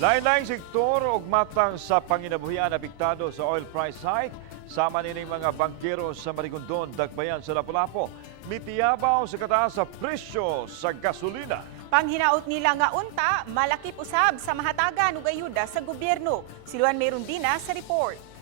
Lain-laing sektor ug matang sa panginabuhian apektado sa oil price hike. Sama nining mga bangkero sa Marigondon, Dakbayan sa Lapu-Lapu. Mitiyabaw sa kataas sa presyo sa gasolina. Panghinaot nila nga unta, malakip usab sa mahatagan ug ayuda sa gobyerno. Siluan mayroon din sa report.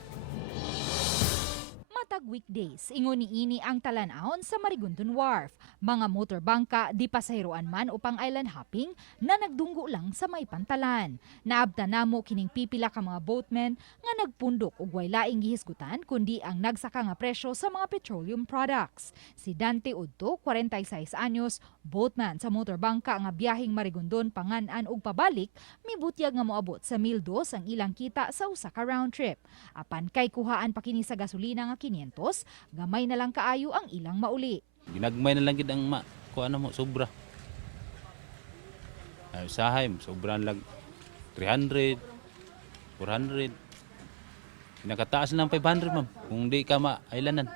Matag weekdays, ingon niini ang talan-ahon sa Marigondon Wharf. Mga motorbangka di pasahiroan man upang island hopping na nagdunggo lang sa may pantalan. Naabta namo kining pipila ka mga boatmen nga nagpundok ug way laing gihisgutan kundi ang nagsaka nga presyo sa mga petroleum products. Si Dante Udto, 46 anyos, boatman sa motorbangka nga biyaheng Marigondon Pangan-an ug pabalik, mibutyag nga moabot sa 1,200 ang ilang kita sa usa ka round trip. Apan kay kuhaan pa kini sa gasolina nga 500, gamay na lang kaayo ang ilang mauli. Ginagmay na lang gid ang kuan mo sobra. Ay usahay sobra lang 300, 400. Nakataas na ng 500 ma'am kung di ka maailanan.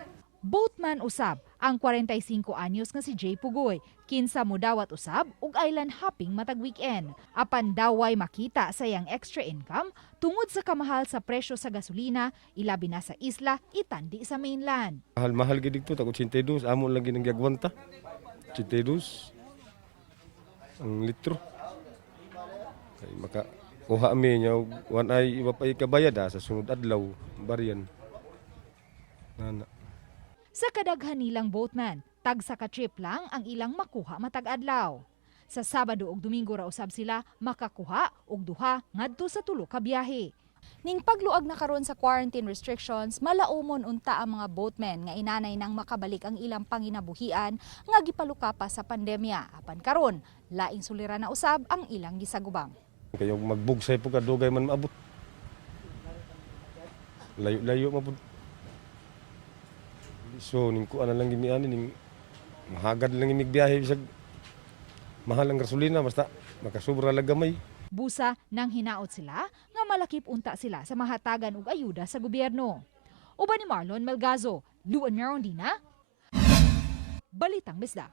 Boatman usab ang 45 anyos nga si Jay Pugoy. Kinsa mo dawat usab ug island hopping matag weekend. Apan daway makita sa iyang extra income tungod sa kamahal sa presyo sa gasolina, ilabi na sa isla, itandi sa mainland. Mahal gid dito tag 82, amo lang ginang giagwanta. 82 ang litro. Kay maka kuha mi nya wan ay iba pa ikabayad sa sunod adlaw bariyan. Nana. Sa kadaghan nilang boatman, tag sa ka-trip lang ang ilang makuha matag adlaw. Sa Sabado ug Domingo ra usab sila makakuha og duha ngadto sa tulo ka biyahe. Ning pagluag na karon sa quarantine restrictions, malaumon unta ang mga boatmen nga inanay nang makabalik ang ilang panginabuhian nga gipaluka pa sa pandemya. Apan karon, laing suliran na usab ang ilang gisagubang. Kayo magbugsay po kadugay man maabot. Layo-layo mabud. So ning kuan lang gimiani ning mahagad lang imigbiyahe bisag mahal ang gasolina basta makasubra lang gamay. Busa nang hinaot sila nga malakip unta sila sa mahatagan ug ayuda sa gobyerno. Uban ni Marlon Melgazo, Luan Merondina, Balitang Bisda.